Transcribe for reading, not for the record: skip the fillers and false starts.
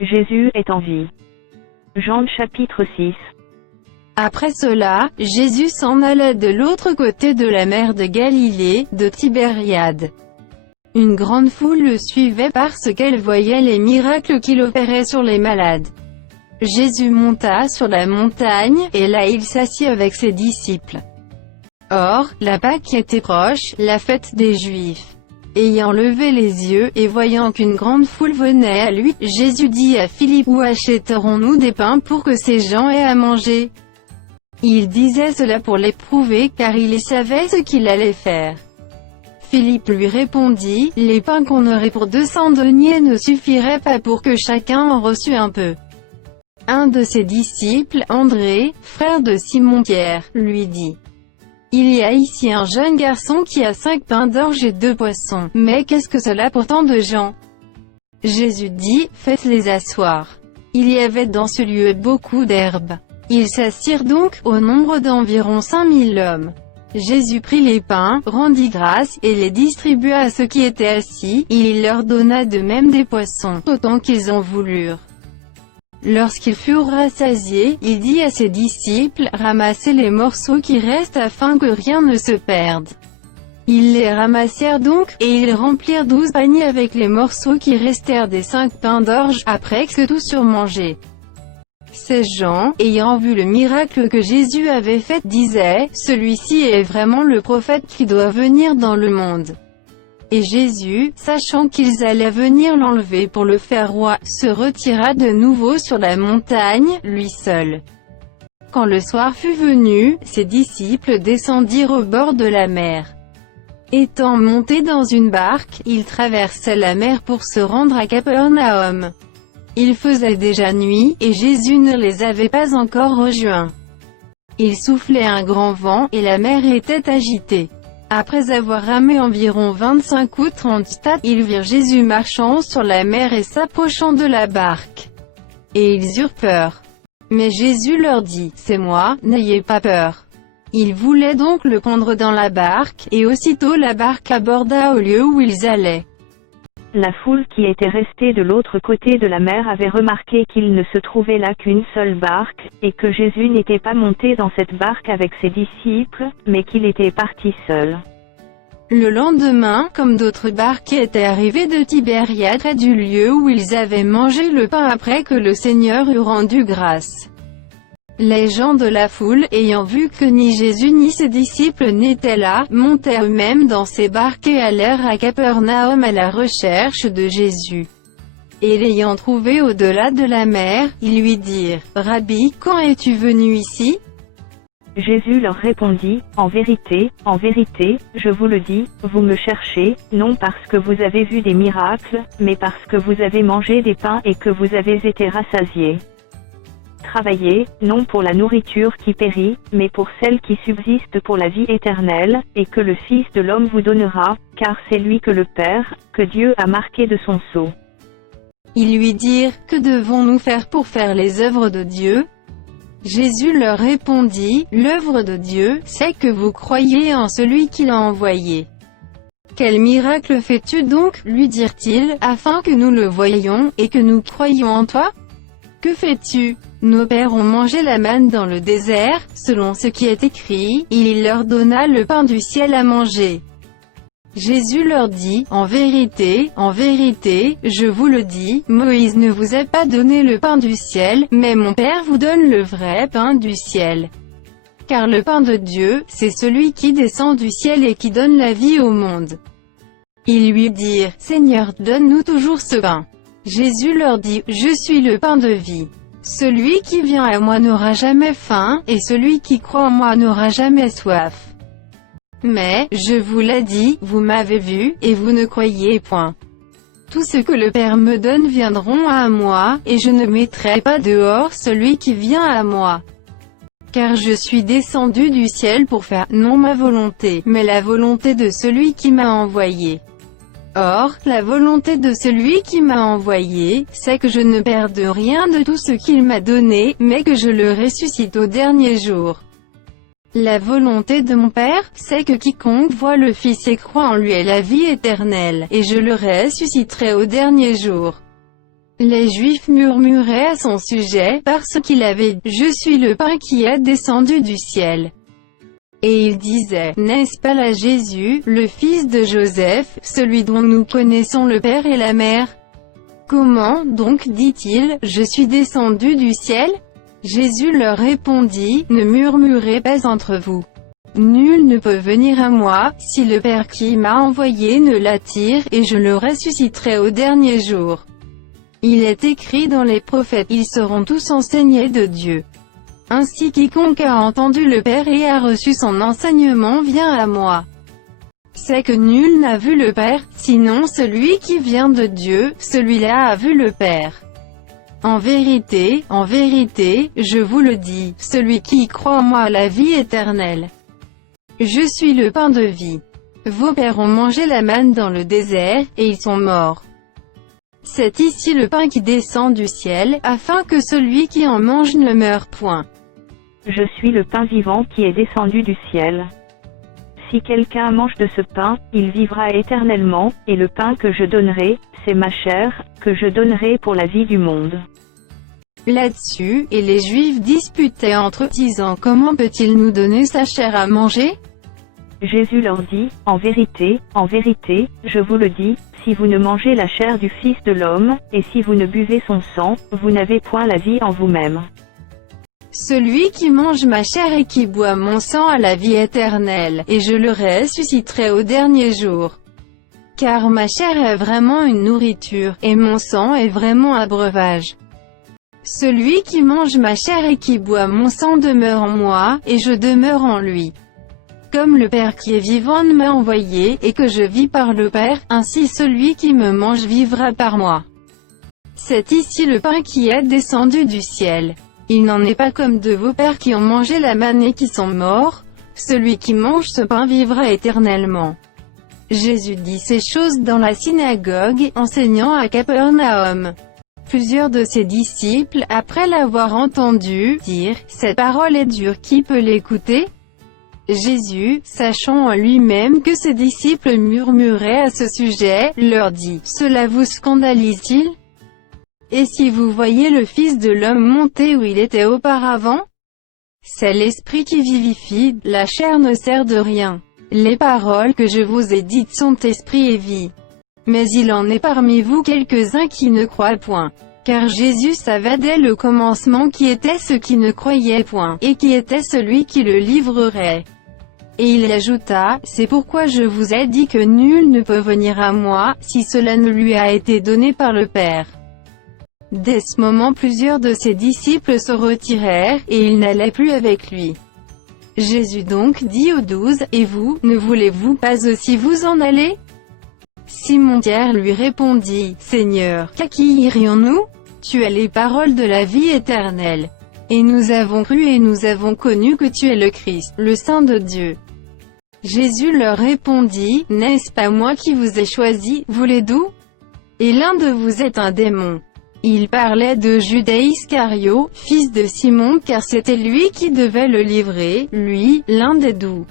Jésus est en vie. Jean chapitre 6. Après cela, Jésus s'en alla de l'autre côté de la mer de Galilée, de Tibériade. Une grande foule le suivait parce qu'elle voyait les miracles qu'il opérait sur les malades. Jésus monta sur la montagne, et là il s'assit avec ses disciples. Or, la Pâque était proche, la fête des Juifs. Ayant levé les yeux, et voyant qu'une grande foule venait à lui, Jésus dit à Philippe: Où achèterons-nous des pains pour que ces gens aient à manger? Il disait cela pour l'éprouver, car il savait ce qu'il allait faire. Philippe lui répondit: Les pains qu'on aurait pour 200 deniers ne suffiraient pas pour que chacun en reçût un peu. Un de ses disciples, André, frère de Simon-Pierre, lui dit: Il y a ici un jeune garçon qui a 5 pains d'orge et 2 poissons, mais qu'est-ce que cela pour tant de gens? Jésus dit: Faites-les asseoir. Il y avait dans ce lieu beaucoup d'herbes. Ils s'assirent donc, au nombre d'environ 5000 hommes. Jésus prit les pains, rendit grâce, et les distribua à ceux qui étaient assis, et il leur donna de même des poissons, autant qu'ils en voulurent. Lorsqu'ils furent rassasiés, il dit à ses disciples: Ramassez les morceaux qui restent afin que rien ne se perde. Ils les ramassèrent donc, et ils remplirent 12 paniers avec les morceaux qui restèrent des 5 pains d'orge, après que tous eurent mangé. Ces gens, ayant vu le miracle que Jésus avait fait, disaient: Celui-ci est vraiment le prophète qui doit venir dans le monde. Et Jésus, sachant qu'ils allaient venir l'enlever pour le faire roi, se retira de nouveau sur la montagne, lui seul. Quand le soir fut venu, ses disciples descendirent au bord de la mer. Étant montés dans une barque, ils traversaient la mer pour se rendre à Capernaum. Il faisait déjà nuit, et Jésus ne les avait pas encore rejoints. Il soufflait un grand vent, et la mer était agitée. Après avoir ramé environ 25 ou 30 stades, ils virent Jésus marchant sur la mer et s'approchant de la barque. Et ils eurent peur. Mais Jésus leur dit: C'est moi, n'ayez pas peur. Ils voulaient donc le prendre dans la barque, et aussitôt la barque aborda au lieu où ils allaient. La foule qui était restée de l'autre côté de la mer avait remarqué qu'il ne se trouvait là qu'une seule barque, et que Jésus n'était pas monté dans cette barque avec ses disciples, mais qu'il était parti seul. Le lendemain, comme d'autres barques étaient arrivées de Tibériade près du lieu où ils avaient mangé le pain après que le Seigneur eut rendu grâce. Les gens de la foule, ayant vu que ni Jésus ni ses disciples n'étaient là, montèrent eux-mêmes dans ces barques et allèrent à Capernaum à la recherche de Jésus. Et l'ayant trouvé au-delà de la mer, ils lui dirent: Rabbi, quand es-tu venu ici? Jésus leur répondit: En vérité, je vous le dis, vous me cherchez, non parce que vous avez vu des miracles, mais parce que vous avez mangé des pains et que vous avez été rassasiés. Travaillez, non pour la nourriture qui périt, mais pour celle qui subsiste pour la vie éternelle, et que le Fils de l'homme vous donnera, car c'est lui que le Père, que Dieu a marqué de son sceau. Ils lui dirent: Que devons-nous faire pour faire les œuvres de Dieu? Jésus leur répondit: L'œuvre de Dieu, c'est que vous croyez en celui qui l'a envoyé. Quel miracle fais-tu donc, lui dirent-ils, afin que nous le voyions, et que nous croyions en toi? Que fais-tu? Nos pères ont mangé la manne dans le désert, selon ce qui est écrit, et il leur donna le pain du ciel à manger. Jésus leur dit: En vérité, je vous le dis, Moïse ne vous a pas donné le pain du ciel, mais mon Père vous donne le vrai pain du ciel. Car le pain de Dieu, c'est celui qui descend du ciel et qui donne la vie au monde. Ils lui dirent: Seigneur, donne-nous toujours ce pain. Jésus leur dit: Je suis le pain de vie. Celui qui vient à moi n'aura jamais faim, et celui qui croit en moi n'aura jamais soif. Mais, je vous l'ai dit, vous m'avez vu, et vous ne croyez point. Tout ce que le Père me donne viendront à moi, et je ne mettrai pas dehors celui qui vient à moi. Car je suis descendu du ciel pour faire, non ma volonté, mais la volonté de celui qui m'a envoyé. Or, la volonté de celui qui m'a envoyé, c'est que je ne perde rien de tout ce qu'il m'a donné, mais que je le ressuscite au dernier jour. La volonté de mon Père, c'est que quiconque voit le Fils et croit en lui ait la vie éternelle, et je le ressusciterai au dernier jour. Les Juifs murmuraient à son sujet, parce qu'il avait dit « Je suis le pain qui est descendu du ciel ». Et ils disaient « N'est-ce pas là Jésus, le fils de Joseph, celui dont nous connaissons le père et la mère? Comment, donc, dit-il, je suis descendu du ciel ?» Jésus leur répondit « Ne murmurez pas entre vous. Nul ne peut venir à moi, si le Père qui m'a envoyé ne l'attire, et je le ressusciterai au dernier jour. Il est écrit dans les prophètes, ils seront tous enseignés de Dieu. Ainsi quiconque a entendu le Père et a reçu son enseignement vient à moi. C'est que nul n'a vu le Père, sinon celui qui vient de Dieu, celui-là a vu le Père. En vérité, je vous le dis, celui qui croit en moi a la vie éternelle. Je suis le pain de vie. Vos pères ont mangé la manne dans le désert, et ils sont morts. C'est ici le pain qui descend du ciel, afin que celui qui en mange ne meure point. Je suis le pain vivant qui est descendu du ciel. Si quelqu'un mange de ce pain, il vivra éternellement, et le pain que je donnerai, c'est ma chair, que je donnerai pour la vie du monde. Là-dessus, et les Juifs disputaient entre eux, disant « Comment peut-il nous donner sa chair à manger ?» Jésus leur dit, en vérité, je vous le dis, si vous ne mangez la chair du Fils de l'homme, et si vous ne buvez son sang, vous n'avez point la vie en vous-même. Celui qui mange ma chair et qui boit mon sang a la vie éternelle, et je le ressusciterai au dernier jour. Car ma chair est vraiment une nourriture, et mon sang est vraiment un breuvage. Celui qui mange ma chair et qui boit mon sang demeure en moi, et je demeure en lui. Comme le Père qui est vivant m'a envoyé, et que je vis par le Père, ainsi celui qui me mange vivra par moi. C'est ici le pain qui est descendu du ciel. Il n'en est pas comme de vos pères qui ont mangé la manne et qui sont morts. Celui qui mange ce pain vivra éternellement. Jésus dit ces choses dans la synagogue, enseignant à Capernaum. Plusieurs de ses disciples, après l'avoir entendu, dirent « Cette parole est dure, qui peut l'écouter ?» Jésus, sachant en lui-même que ses disciples murmuraient à ce sujet, leur dit « Cela vous scandalise-t-il ? Et si vous voyez le Fils de l'homme monter où il était auparavant? C'est l'Esprit qui vivifie, la chair ne sert de rien. Les paroles que je vous ai dites sont esprit et vie. Mais il en est parmi vous quelques-uns qui ne croient point. Car Jésus savait dès le commencement qui étaient ceux qui ne croyaient point, et qui était celui qui le livrerait. Et il ajouta, c'est pourquoi je vous ai dit que nul ne peut venir à moi, si cela ne lui a été donné par le Père. Dès ce moment plusieurs de ses disciples se retirèrent, et ils n'allaient plus avec lui. Jésus donc dit aux 12, « Et vous, ne voulez-vous pas aussi vous en aller ?» Simon-Pierre lui répondit, « Seigneur, qu'à qui irions-nous? Tu as les paroles de la vie éternelle. Et nous avons cru et nous avons connu que tu es le Christ, le Saint de Dieu. » Jésus leur répondit, « N'est-ce pas moi qui vous ai choisi, vous les doux? Et l'un de vous est un démon. » Il parlait de Judas Iscario, fils de Simon, car c'était lui qui devait le livrer, lui, l'un des 12.